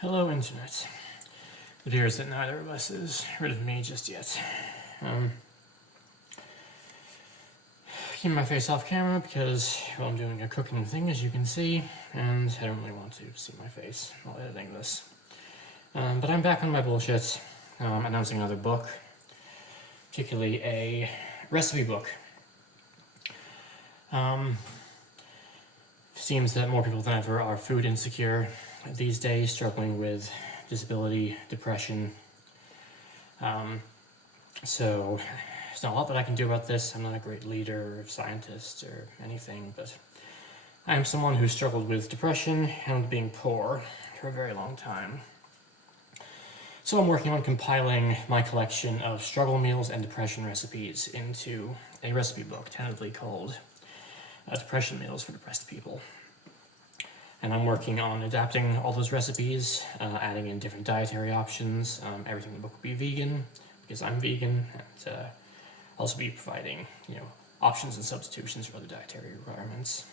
Hello, Internet. It appears that neither of us is rid of me just yet. Keeping my face off camera because, well, I'm doing a cooking thing, as you can see, and I don't really want to see my face while editing this. But I'm back on my bullshit, announcing another book, particularly a recipe book. Seems that more people than ever are food insecure these days, struggling with disability, depression. So there's not a lot that I can do about this. I'm not a great leader or scientist or anything, but I am someone who struggled with depression and being poor for a very long time. So I'm working on compiling my collection of struggle meals and depression recipes into a recipe book, tentatively called Depression Meals for Depressed People. And I'm working on adapting all those recipes, adding in different dietary options. Everything in the book will be vegan, because I'm vegan, and also be providing, options and substitutions for other dietary requirements.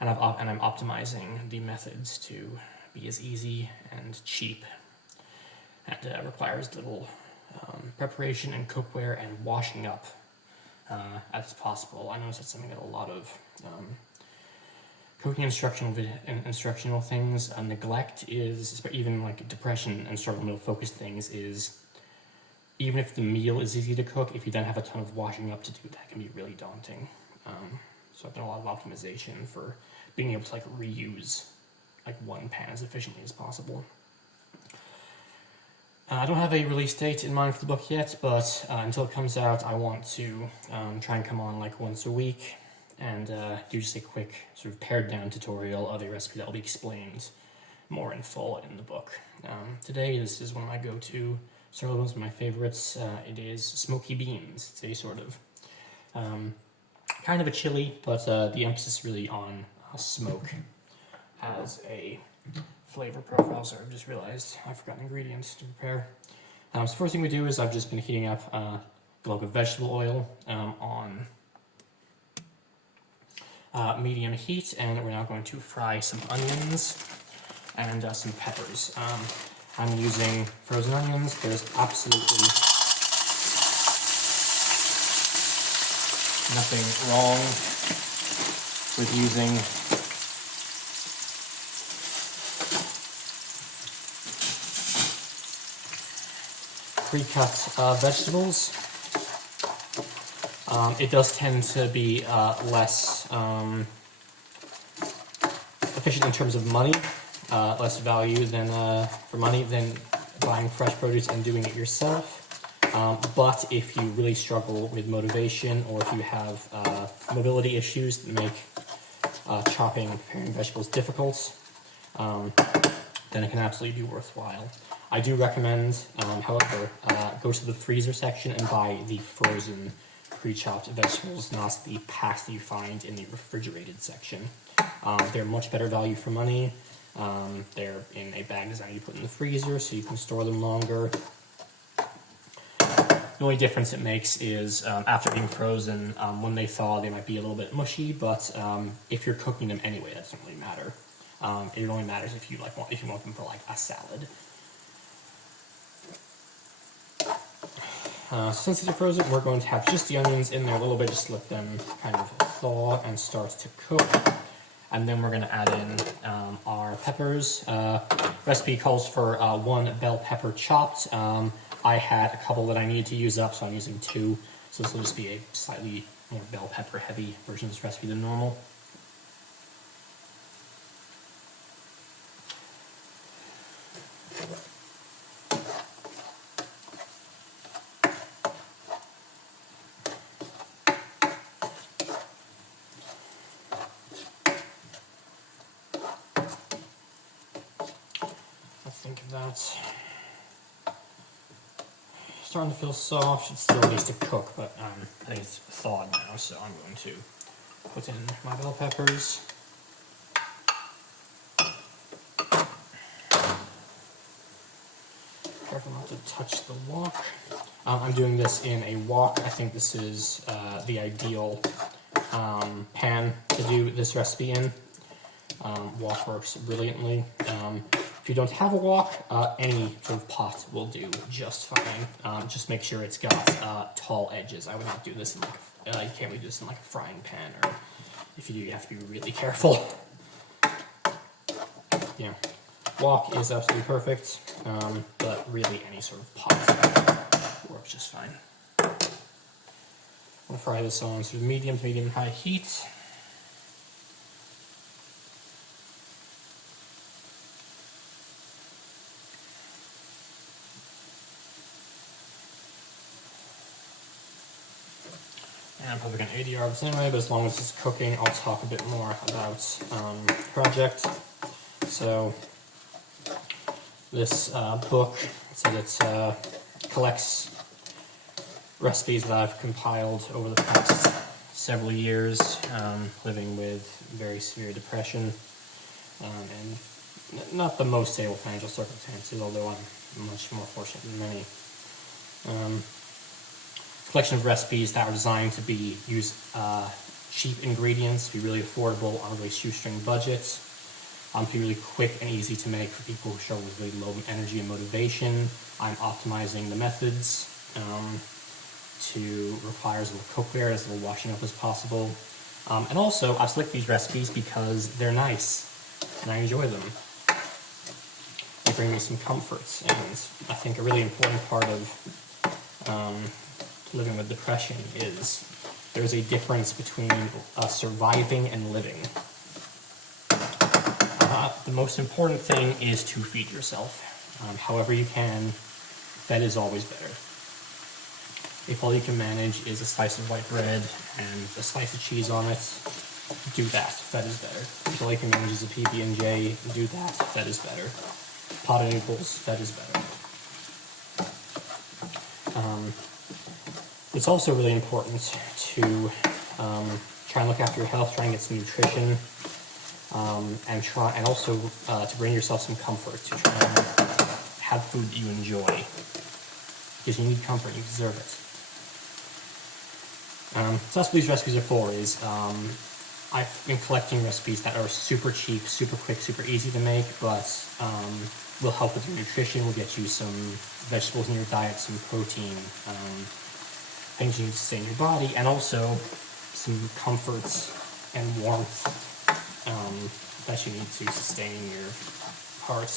And I'm optimizing the methods to be as easy and cheap, and requires little preparation and cookware and washing up as possible. I noticed that's something that a lot of cooking instructional things neglect is, even like depression and struggle meal focused things, is even if the meal is easy to cook, if you then have a ton of washing up to do, that can be really daunting. So I've done a lot of optimization for being able to reuse one pan as efficiently as possible. I don't have a release date in mind for the book yet, but until it comes out, I want to try and come on once a week and do just a quick sort of pared down tutorial of a recipe that will be explained more in full in the book. Today, this is one of my go-to one of my favorites. It is Smokey beans. It's a sort of kind of a chili, but the emphasis really on smoke as a flavor profile. Sorry, I've just realized I forgot an ingredient to prepare. So first thing we do is I've just been heating up a block of vegetable oil on medium heat, and we're now going to fry some onions and some peppers. I'm using frozen onions. There's absolutely nothing wrong with using pre-cut vegetables. It does tend to be less efficient in terms of money, less value for money than buying fresh produce and doing it yourself. But if you really struggle with motivation, or if you have mobility issues that make chopping and preparing vegetables difficult, then it can absolutely be worthwhile. I do recommend, however, go to the freezer section and buy the frozen pre-chopped vegetables, not the packs that you find in the refrigerated section. They're much better value for money. They're in a bag designed to be put in the freezer so you can store them longer. The only difference it makes is after being frozen, when they thaw, they might be a little bit mushy, but if you're cooking them anyway, that doesn't really matter. It only matters if you want them for a salad. Since these are frozen, we're going to have just the onions in there a little bit, just let them kind of thaw and start to cook. And then we're going to add in our peppers. Recipe calls for 1 bell pepper chopped. I had a couple that I needed to use up, so I'm using 2. So this will just be a slightly more bell pepper heavy version of this recipe than normal. Think of that. Starting to feel soft. It still needs to cook, but I think it's thawed now, so I'm going to put in my bell peppers. Careful not to touch the wok. I'm doing this in a wok. I think this is the ideal pan to do this recipe in. Wok works brilliantly. If you don't have a wok, any sort of pot will do just fine. Just make sure it's got tall edges. I would not do this in like you can't really do this in like a frying pan, or if you do, you have to be really careful. Yeah, wok is absolutely perfect, but really any sort of pot works just fine. I'm gonna fry this on sort of medium to medium-high heat. And I'm probably going to ADR this anyway, but as long as it's cooking, I'll talk a bit more about the project. So, this book, it collects recipes that I've compiled over the past several years, living with very severe depression, and not the most stable financial circumstances, although I'm much more fortunate than many. Collection of recipes that are designed to use cheap ingredients, be really affordable on a really shoestring budget, to be really quick and easy to make for people who struggle with really low energy and motivation. I'm optimizing the methods to require as little cookware, as little washing up as possible. And also, I've selected these recipes because they're nice and I enjoy them. They bring me some comforts, and I think a really important part of living with depression is there's a difference between surviving and living. The most important thing is to feed yourself. However you can, fed is always better. If all you can manage is a slice of white bread and a slice of cheese on it, do that. Fed is better. If all you can manage is a PB&J, do that. Fed is better. Pot of noodles, fed is better. It's also really important to try and look after your health, try and get some nutrition, and also to bring yourself some comfort, to try and have food that you enjoy, because you need comfort, you deserve it. So that's what these recipes are for, is I've been collecting recipes that are super cheap, super quick, super easy to make, but will help with your nutrition, will get you some vegetables in your diet, some protein, things you need to sustain your body, and also some comforts and warmth that you need to sustain your heart.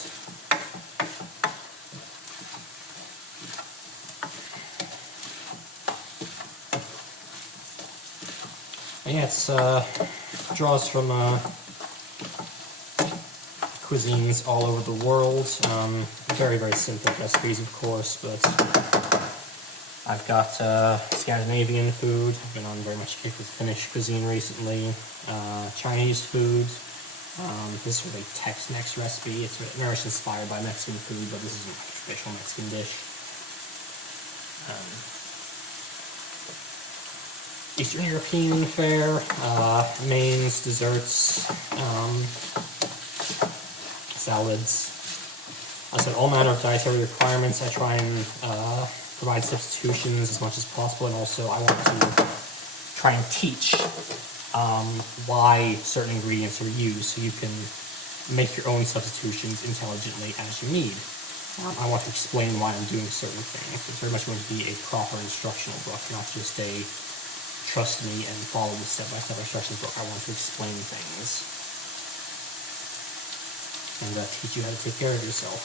And yeah, it's draws from cuisines all over the world. Very, very simple recipes, of course, but I've got Scandinavian food. I've been on very much kick with Finnish cuisine recently. Chinese food. This is really a Tex-Mex recipe. It's very much inspired by Mexican food, but this isn't a traditional Mexican dish. Eastern European fare, mains, desserts, salads. I said all manner of dietary requirements. I try and provide substitutions as much as possible, and also I want to try and teach why certain ingredients are used, so you can make your own substitutions intelligently as you need. I want to explain why I'm doing certain things. It's very much going to be a proper instructional book, not just a trust me and follow the step-by-step instructions book. I want to explain things and teach you how to take care of yourself.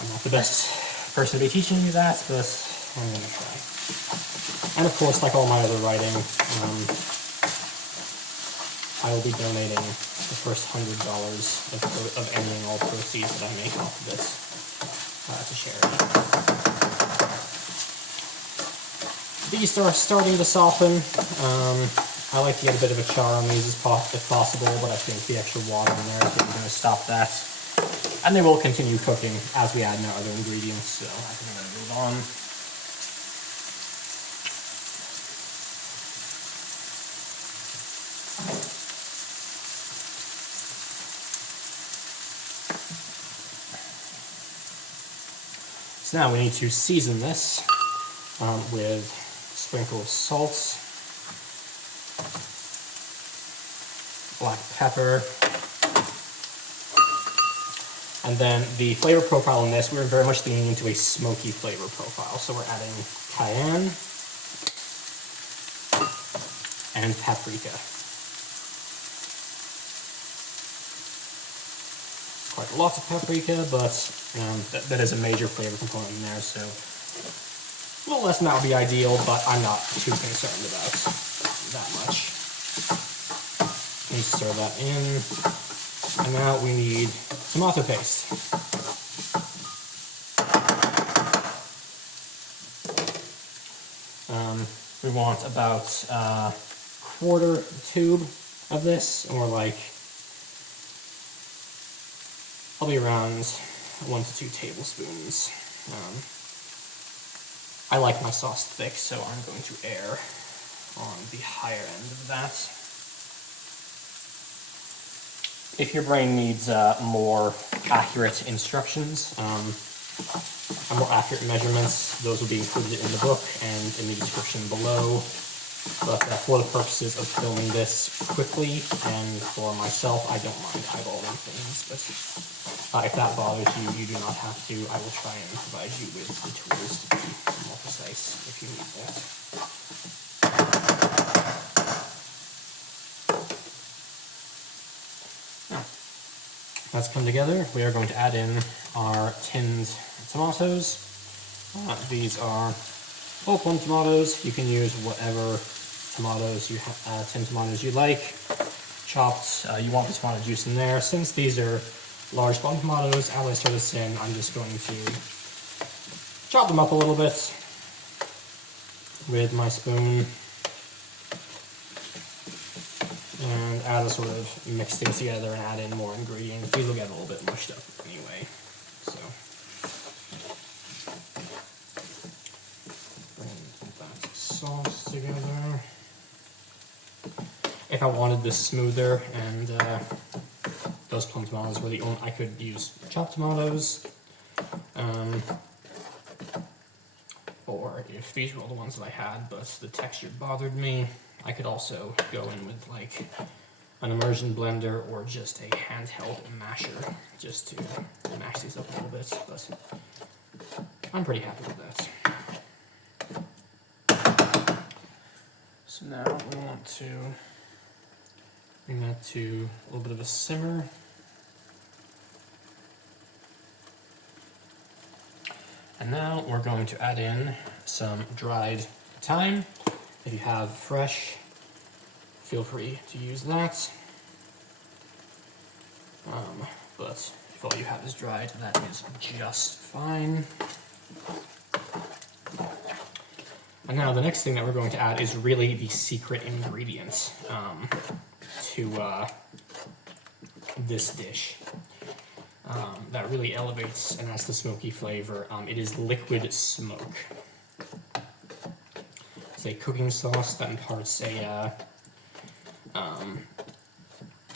I'm not the best person to be teaching you that, but I'm going to try. And of course, like all my other writing, I will be donating the first $100 of any and all proceeds that I make off of this to charity. These are starting to soften. I like to get a bit of a char on these if possible, but I think the extra water in there is going to stop that. And they will continue cooking as we add now other ingredients, so I think I'm going to move on. So now we need to season this with a sprinkle of salt, black pepper, And then the flavor profile in this, we're very much leaning into a smoky flavor profile. So we're adding cayenne and paprika. Quite lots of paprika, but that is a major flavor component in there, so a little less than that would be ideal, but I'm not too concerned about that much. And stir that in. And now we need tomato paste. We want about a quarter tube of this, and we're like, probably around 1 to 2 tablespoons. I like my sauce thick, so I'm going to err on the higher end of that. If your brain needs more accurate instructions, more accurate measurements, those will be included in the book and in the description below. But for the purposes of filming this quickly and for myself, I don't mind eyeballing things. But if that bothers you, you do not have to. I will try and provide you with the tools to be more precise if you need that. That's come together. We are going to add in our tinned tomatoes. These are whole plum tomatoes. You can use whatever tomatoes you tinned tomatoes you like. Chopped, you want the tomato juice in there. Since these are large plum tomatoes, as I stir this in, I'm just going to chop them up a little bit with my spoon. And as I sort of mix things together and add in more ingredients, these will get a little bit mushed up anyway. So bring that sauce together. If I wanted this smoother and those plum tomatoes were the only, I could use chopped tomatoes. Or if these were all the ones that I had, but the texture bothered me, I could also go in with like an immersion blender or just a handheld masher just to mash these up a little bit, but I'm pretty happy with that. So now we want to bring that to a little bit of a simmer. And now we're going to add in some dried thyme. If you have fresh, feel free to use that. But if all you have is dried, that is just fine. And now the next thing that we're going to add is really the secret ingredient to this dish. That really elevates and adds the smoky flavor. It is liquid smoke. It's a cooking sauce that imparts a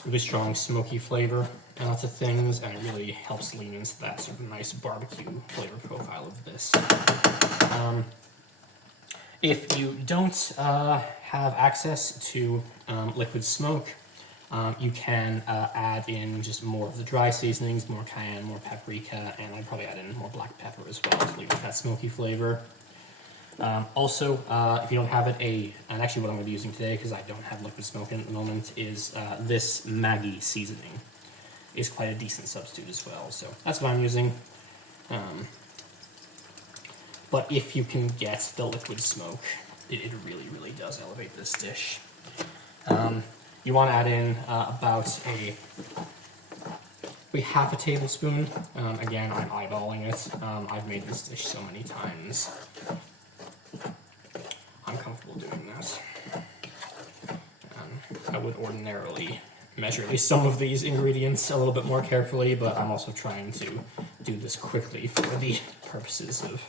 really strong smoky flavor and lots of things, and it really helps lean into that sort of nice barbecue flavor profile of this. If you don't have access to liquid smoke, you can add in just more of the dry seasonings, more cayenne, more paprika, and I'd probably add in more black pepper as well to leave with that smoky flavor. Also, if you don't have it, and actually what I'm going to be using today, because I don't have liquid smoke in at the moment, is this Maggi seasoning. Is quite a decent substitute as well, so that's what I'm using. But if you can get the liquid smoke, it really, really does elevate this dish. You want to add in about half a tablespoon. Again, I'm eyeballing it. I've made this dish so many times. I'm comfortable doing that. I would ordinarily measure at least some of these ingredients a little bit more carefully, but I'm also trying to do this quickly for the purposes of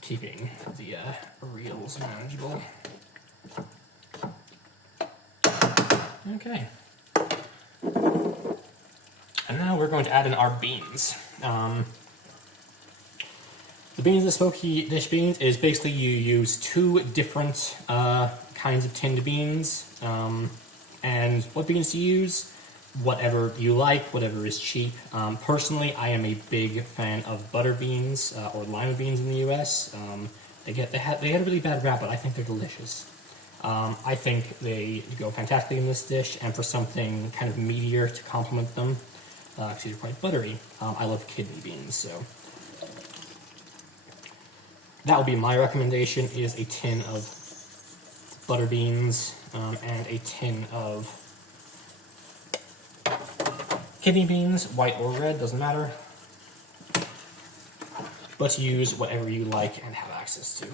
keeping the reels manageable. Okay. And now we're going to add in our beans. The beans of the smoky dish beans is basically you use 2 different kinds of tinned beans. And what beans to use? whatever you like, whatever is cheap. Personally, I am a big fan of butter beans or lima beans in the U.S. They get a really bad rap, but I think they're delicious. I think they go fantastically in this dish, and for something kind of meatier to complement them, because they're quite buttery, I love kidney beans. So that would be my recommendation: is a tin of butter beans and a tin of kidney beans, white or red, doesn't matter. But use whatever you like and have access to.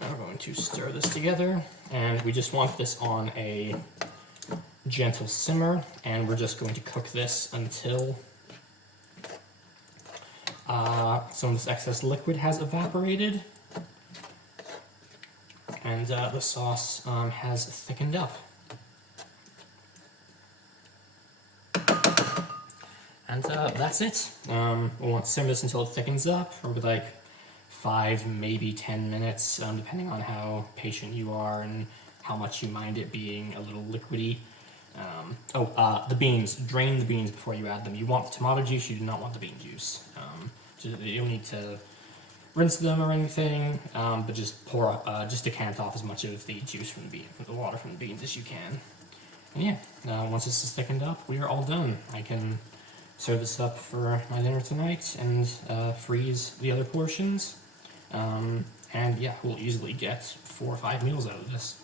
Now we're going to stir this together, and we just want this on a gentle simmer, and we're just going to cook this until some of this excess liquid has evaporated and the sauce has thickened up. And that's it. We'll want to simmer this until it thickens up, or with like 5, maybe 10 minutes, depending on how patient you are and how much you mind it being a little liquidy. The beans. Drain the beans before you add them. You want the tomato juice, you do not want the bean juice. You don't need to rinse them or anything, but just pour up, just decant off as much of the juice from the water from the beans as you can. And yeah, once this is thickened up, we are all done. I can serve this up for my dinner tonight and freeze the other portions. And yeah, we'll easily get 4 or 5 meals out of this.